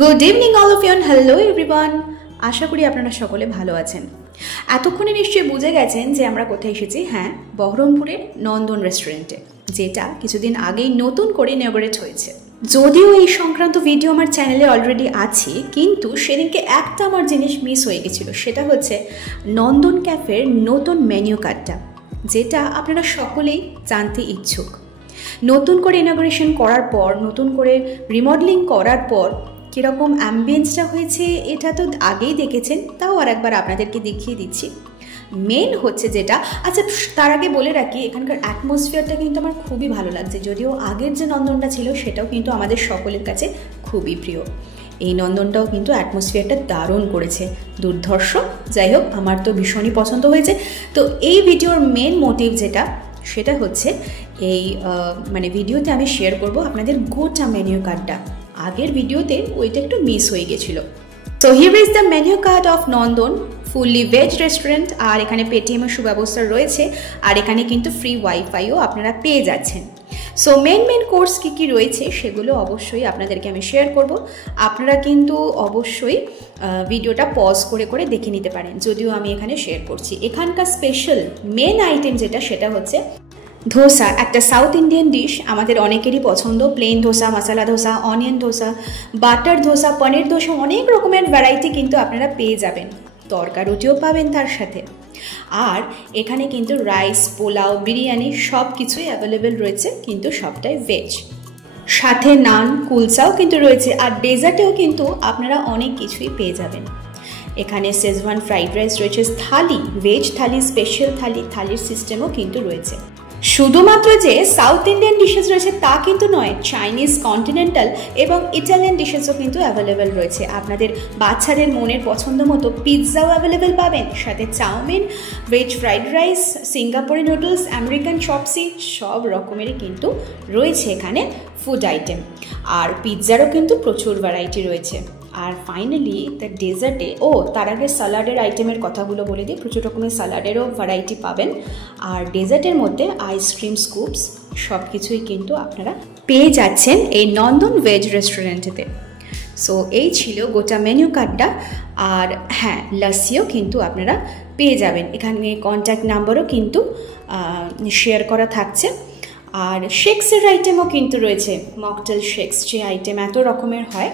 Good evening all of you and hello everyone. আশা করি আপনারা সকলে ভালো আছেন। এতক্ষণে নিশ্চয়ই বুঝে গেছেন যে আমরা কোথায় এসেছি। হ্যাঁ, বহরমপুরের নন্দন রেস্টুরেন্টে, যেটা কিছুদিন আগেই নতুন করে ইনঅগারেট হয়েছে। যদিও এই সংক্রান্ত ভিডিও আমার চ্যানেলে অলরেডি আছে, কিন্তু সেদিনকে একটা আমার জিনিস মিস হয়ে গেছিল। সেটা হচ্ছে নন্দন ক্যাফের নতুন মেনু কার্ডটা, যেটা আপনারা সকলেই জানতে ইচ্ছুক। নতুন করে ইনঅগারেশন করার পর, নতুন করে রিমডেলিং করার পর কীরকম অ্যাম্বিয়েন্সটা হয়েছে এটা তো আগেই দেখেছেন, তাও আর একবার আপনাদেরকে দেখিয়ে দিচ্ছি। মেন হচ্ছে যেটা, আচ্ছা তার আগে বলে রাখি, এখানকার অ্যাটমসফিয়ারটা কিন্তু আমার খুবই ভালো লাগছে। যদিও আগের যে নন্দনটা ছিল সেটাও কিন্তু আমাদের সকলের কাছে খুবই প্রিয়। এই নন্দনটাও কিন্তু অ্যাটমসফিয়ারটা দারুণ করেছে, দুর্ধর্ষ। যাই হোক, আমার তো ভীষণই পছন্দ হয়েছে। তো এই ভিডিওর মেন মোটিভ যেটা, সেটা হচ্ছে এই ভিডিওতে আমি শেয়ার করব আপনাদের গোটা মেনু কার্ডটা। আগের ভিডিওতে ওইটা একটু মিস হয়ে গেছিল। So here is the menu card of Nandan fully veg restaurant. আর এখানে পেটিএমের সুব্যবস্থা রয়েছে, আর এখানে কিন্তু ফ্রি ওয়াইফাইও আপনারা পেয়ে যাচ্ছেন। সো মেন কোর্স কী রয়েছে সেগুলো অবশ্যই আপনাদেরকে আমি শেয়ার করব। আপনারা কিন্তু অবশ্যই ভিডিওটা পজ করে করে দেখে নিতে পারেন, যদিও আমি এখানে শেয়ার করছি। এখানকার স্পেশাল মেন আইটেম যেটা, সেটা হচ্ছে ধোসা। একটা সাউথ ইন্ডিয়ান ডিশ, আমাদের অনেকেরই পছন্দ। Plane dosa, masala dosa, onion dosa, butter dosa, পনির ধোসা, অনেক রকমের ভ্যারাইটি কিন্তু আপনারা পেয়ে যাবেন। তড়কা রুটিও পাবেন তার সাথে। আর এখানে কিন্তু রাইস, পোলাও, বিরিয়ানি সব কিছুই অ্যাভেলেবেল রয়েছে, কিন্তু সবটাই ভেজ। সাথে নান, কুলচাও কিন্তু রয়েছে। আর ডেজার্টেও কিন্তু আপনারা অনেক কিছুই পেয়ে যাবেন। এখানে শেজওয়ান ফ্রাইড রাইস রয়েছে, থালি, ভেজ থালি, স্পেশাল থালি, থালির সিস্টেমও কিন্তু রয়েছে। শুধুমাত্র যে সাউথ ইন্ডিয়ান ডিশেস রয়েছে তা কিন্তু নয়, চাইনিজ, কন্টিনেন্টাল এবং ইটালিয়ান ডিশেসও কিন্তু অ্যাভেলেবেল রয়েছে। আপনাদের বাচ্চাদের মনের পছন্দ মতো পিৎজাও অ্যাভেলেবেল পাবেন, সাথে চাউমিন, ভেজ ফ্রাইড রাইস, সিঙ্গাপুরি নুডলস, আমেরিকান চপসি, সব রকমেরই কিন্তু রয়েছে এখানে ফুড আইটেম। আর পিৎজারও কিন্তু প্রচুর ভ্যারাইটি রয়েছে। আর ফাইনালি তার ডেজার্টে, তার আগে স্যালাডের আইটেমের কথাগুলো বলে দিই। প্রচুর রকমের স্যালাডেরও ভ্যারাইটি পাবেন। আর ডেজার্টের মধ্যে আইসক্রিম, স্কুপস সব কিছুই কিন্তু আপনারা পেয়ে যাচ্ছেন এই নন্দন ভেজ রেস্টুরেন্টেতে। সো এই ছিল গোটা মেনু কার্ডটা। আর হ্যাঁ, লাসিও কিন্তু আপনারা পেয়ে যাবেন। এখানে কন্ট্যাক্ট নাম্বারও কিন্তু শেয়ার করা থাকছে। আর শেকসের আইটেমও কিন্তু রয়েছে, মকটেল শেকস যে আইটেম এত রকমের হয়।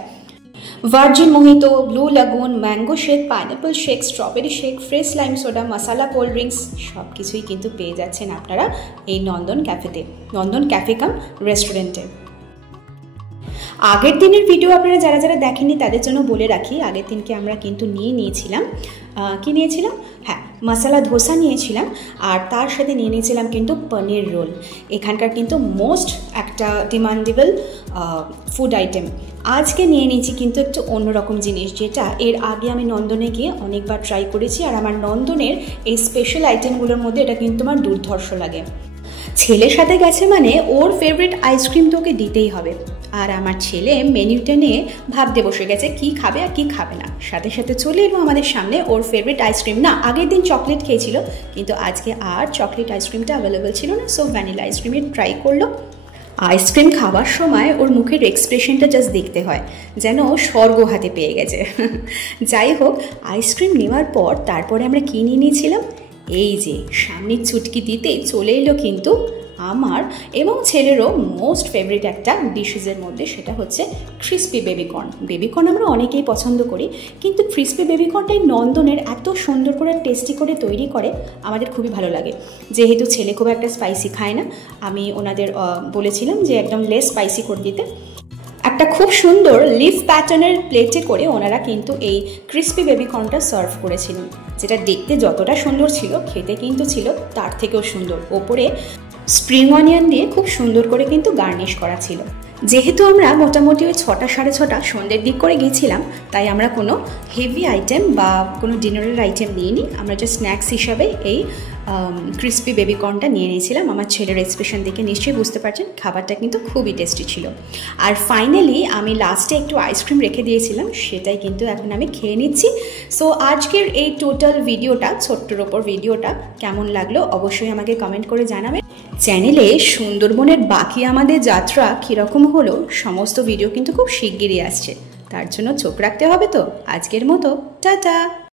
Virgin mojito, blue lagoon, mango shake, pineapple shake, strawberry shake, fresh lime soda, masala cold drinks সব কিছুই কিন্তু পেয়ে যাচ্ছেন আপনারা এই নন্দন ক্যাফেতে, নন্দন ক্যাফে কাম রেস্টুরেন্টে। আগের দিনের ভিডিও আপনারা যারা যারা দেখেননি তাদের জন্য বলে রাখি, আগের দিনকে আমরা কিন্তু নিয়েছিলাম হ্যাঁ, মশলা ধোসা নিয়েছিলাম। আর তার সাথে নিয়েছিলাম কিন্তু পনির রোল। এখানকার কিন্তু মোস্ট একটা ডিমান্ডেবল ফুড আইটেম। আজকে নিয়ে নিয়েছি কিন্তু একটু অন্যরকম জিনিস, যেটা এর আগে আমি নন্দনে গিয়ে অনেকবার ট্রাই করেছি। আর আমার নন্দনের এই স্পেশাল আইটেমগুলোর মধ্যে এটা কিন্তু আমার দুর্ধর্ষ লাগে। ছেলের সাথে গেছে মানে ওর ফেভারিট আইসক্রিম তো ওকে দিতেই হবে। আর আমার ছেলে মেনুটা নিয়ে ভাবতে বসে গেছে কি খাবে আর কি খাবে না। সাথে সাথে চলে এলো আমাদের সামনে ওর ফেভারিট আইসক্রিম। না, আগের দিন চকলেট খেয়েছিল, কিন্তু আজকে আর চকলেট আইসক্রিমটা অ্যাভেলেবেল ছিল না। সো ভ্যানিলা আইসক্রিমের ট্রাই করলো। আইসক্রিম খাওয়ার সময় ওর মুখের এক্সপ্রেশনটা জাস্ট দেখতে হয়, যেন স্বর্গ হাতে পেয়ে গেছে। যাই হোক, আইসক্রিম নেওয়ার পর তারপরে আমরা কী নিয়েছিলাম, এই যে সামনের চুটকি দিতে চলে এলো কিন্তু আমার এবং ছেলেরও মোস্ট ফেভারিট একটা ডিশেসের মধ্যে, সেটা হচ্ছে ক্রিস্পি বেবিকর্ন। বেবিকর্ন আমরা অনেকেই পছন্দ করি, কিন্তু ক্রিস্পি বেবিকর্নটাই নন্দনের এত সুন্দর করে টেস্টি করে তৈরি করে, আমাদের খুবই ভালো লাগে। যেহেতু ছেলে খুব একটা স্পাইসি খায় না, আমি ওনাদের বলেছিলাম যে একদম লেস স্পাইসি করে দিতে। একটা খুব সুন্দর লিফ প্যাটার্নের প্লেটে করে ওনারা কিন্তু এই ক্রিস্পি বেবিকর্নটা সার্ভ করেছিলেন, যেটা দেখতে যতটা সুন্দর ছিল, খেতে কিন্তু ছিল তার থেকেও সুন্দর। ওপরে স্প্রিং অনিয়ন দিয়ে খুব সুন্দর করে কিন্তু গার্নিশ করা ছিল। যেহেতু আমরা মোটামুটি ওই 6টা সাড়ে 6টা সন্ধ্যের দিক করে গেছিলাম, তাই আমরা কোনো হেভি আইটেম বা কোনো ডিনারের আইটেম নিইনি। আমরা জাস্ট স্ন্যাক্স হিসাবে এই ক্রিস্পি বেবিকর্নটা নিয়ে নিয়েছিলাম। আমার ছেলের এক্সপ্রেশন দেখে নিশ্চয়ই বুঝতে পারছেন খাবারটা কিন্তু খুবই টেস্টি ছিল। আর ফাইনালি আমি লাস্টে একটু আইসক্রিম রেখে দিয়েছিলাম, সেটাই কিন্তু এখন আমি খেয়ে নিচ্ছি। সো আজকের এই টোটাল ভিডিওটা, ছোট্টর ওপর ভিডিওটা কেমন লাগলো অবশ্যই আমাকে কমেন্ট করে জানাবেন। চ্যানেলে সুন্দরবনের বাকি আমাদের যাত্রা কীরকম হলো সমস্ত ভিডিও কিন্তু খুব শিগগিরই আসছে। তার জন্য চোখ রাখতে হবে তো। আজকের মতো টাটা।